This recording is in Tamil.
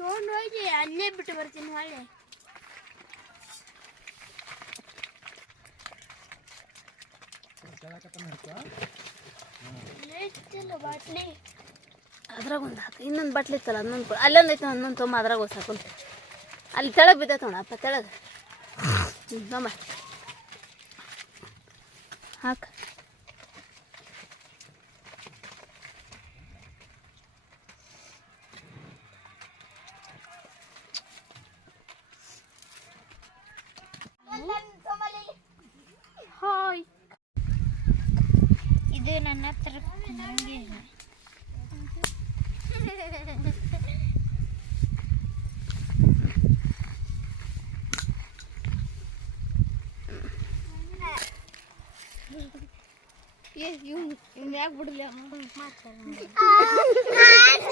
ತೊಗೊಂಡು ಹೋಗಿ ಅಲ್ಲೇ ಬಿಟ್ಟು ಬರ್ತೀನಿ ಹೊಳೆ ಬಾಟ್ಲಿ ಅದ್ರಾಗ ಒಂದು ಹಾಕ ಇನ್ನೊಂದು ಬಟ್ಲಿ ಇತ್ತಲ್ಲ ಹನ್ನೊಂದು ಅಲ್ಲೊಂದು ಐತೆ ಹನ್ನೊಂದು ತೊಂಬ ಅದ್ರಾಗ ಒಂದು ಸಾಕೊಂಡು ಅಲ್ಲಿ ತೆಳಗ್ ಬಿದ್ದೈತೆ ಅವಣ ಅಪ್ಪ ತೆಳಗ್ ಹ್ಞೂ ತೊಂಬ ಹಾಕ ஹாய் இது நான் திறக்கிறேன் ஏ யூ இந்த ஆக் புடலையா மாத்தறேன் மாத்த